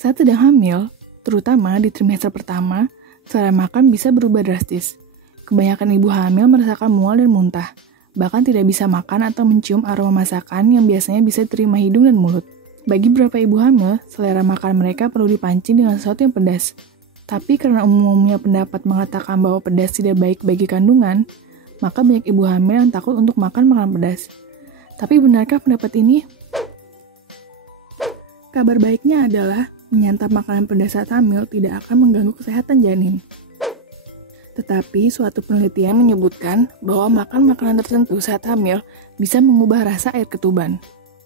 Saat sedang hamil, terutama di trimester pertama, selera makan bisa berubah drastis. Kebanyakan ibu hamil merasakan mual dan muntah, bahkan tidak bisa makan atau mencium aroma masakan yang biasanya bisa diterima hidung dan mulut. Bagi beberapa ibu hamil, selera makan mereka perlu dipancing dengan sesuatu yang pedas. Tapi karena umumnya pendapat mengatakan bahwa pedas tidak baik bagi kandungan, maka banyak ibu hamil yang takut untuk makan makanan pedas. Tapi benarkah pendapat ini? Kabar baiknya adalah, menyantap makanan pedas saat hamil tidak akan mengganggu kesehatan janin. Tetapi suatu penelitian menyebutkan bahwa makan makanan tertentu saat hamil bisa mengubah rasa air ketuban.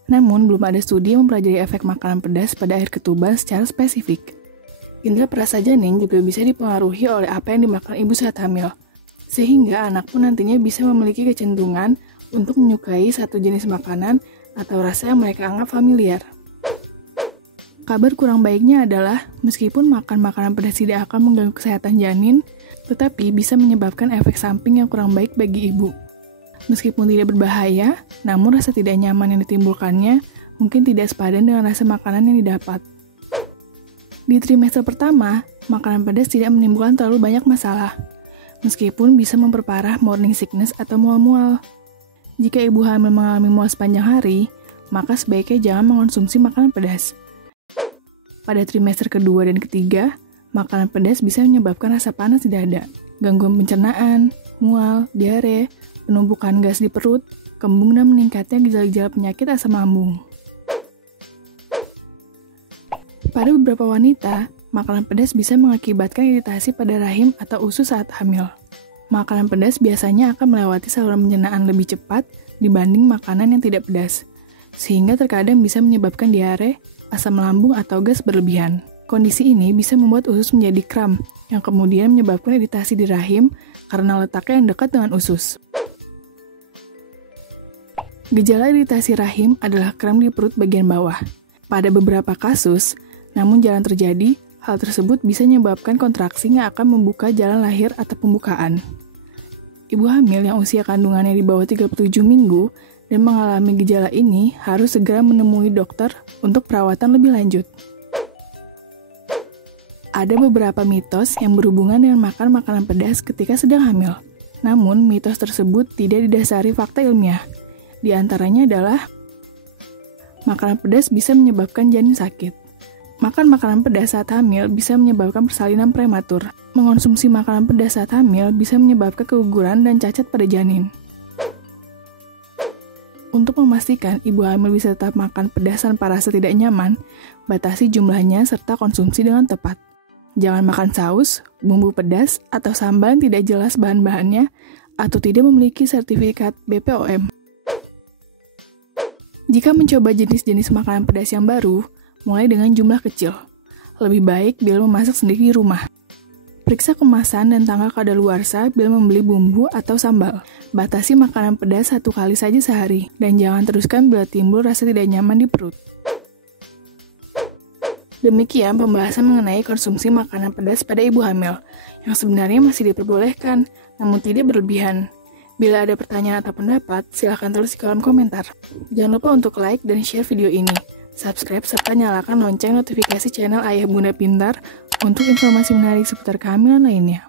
Namun, belum ada studi yang mempelajari efek makanan pedas pada air ketuban secara spesifik. Indera perasa janin juga bisa dipengaruhi oleh apa yang dimakan ibu saat hamil, sehingga anak pun nantinya bisa memiliki kecenderungan untuk menyukai satu jenis makanan atau rasa yang mereka anggap familiar. Kabar kurang baiknya adalah, meskipun makan makanan pedas tidak akan mengganggu kesehatan janin, tetapi bisa menyebabkan efek samping yang kurang baik bagi ibu. Meskipun tidak berbahaya, namun rasa tidak nyaman yang ditimbulkannya mungkin tidak sepadan dengan rasa makanan yang didapat. Di trimester pertama, makanan pedas tidak menimbulkan terlalu banyak masalah, meskipun bisa memperparah morning sickness atau mual-mual. Jika ibu hamil mengalami mual sepanjang hari, maka sebaiknya jangan mengonsumsi makanan pedas. Pada trimester kedua dan ketiga, makanan pedas bisa menyebabkan rasa panas di dada, gangguan pencernaan, mual, diare, penumpukan gas di perut, kembung dan meningkatnya gejala-gejala penyakit asam lambung. Pada beberapa wanita, makanan pedas bisa mengakibatkan iritasi pada rahim atau usus saat hamil. Makanan pedas biasanya akan melewati saluran pencernaan lebih cepat dibanding makanan yang tidak pedas, sehingga terkadang bisa menyebabkan diare, asam lambung atau gas berlebihan. Kondisi ini bisa membuat usus menjadi kram, yang kemudian menyebabkan iritasi di rahim karena letaknya yang dekat dengan usus. Gejala iritasi rahim adalah kram di perut bagian bawah. Pada beberapa kasus, namun jarang terjadi, hal tersebut bisa menyebabkan kontraksi yang akan membuka jalan lahir atau pembukaan. Ibu hamil yang usia kandungannya di bawah 37 minggu dan mengalami gejala ini harus segera menemui dokter untuk perawatan lebih lanjut. Ada beberapa mitos yang berhubungan dengan makan makanan pedas ketika sedang hamil. Namun, mitos tersebut tidak didasari fakta ilmiah. Di antaranya adalah, makanan pedas bisa menyebabkan janin sakit. Makan makanan pedas saat hamil bisa menyebabkan persalinan prematur. Mengonsumsi makanan pedas saat hamil bisa menyebabkan keguguran dan cacat pada janin. Untuk memastikan ibu hamil bisa tetap makan pedas tanpa rasa tidak nyaman, batasi jumlahnya serta konsumsi dengan tepat. Jangan makan saus, bumbu pedas, atau sambal yang tidak jelas bahan-bahannya, atau tidak memiliki sertifikat BPOM. Jika mencoba jenis-jenis makanan pedas yang baru, mulai dengan jumlah kecil. Lebih baik bila memasak sendiri di rumah. Periksa kemasan dan tanggal kadaluarsa bila membeli bumbu atau sambal. Batasi makanan pedas 1 kali saja sehari, dan jangan teruskan bila timbul rasa tidak nyaman di perut. Demikian pembahasan mengenai konsumsi makanan pedas pada ibu hamil, yang sebenarnya masih diperbolehkan, namun tidak berlebihan. Bila ada pertanyaan atau pendapat, silakan tulis di kolom komentar. Jangan lupa untuk like dan share video ini. Subscribe serta nyalakan lonceng notifikasi channel Ayah Bunda Pintar untuk informasi menarik seputar kehamilan lainnya.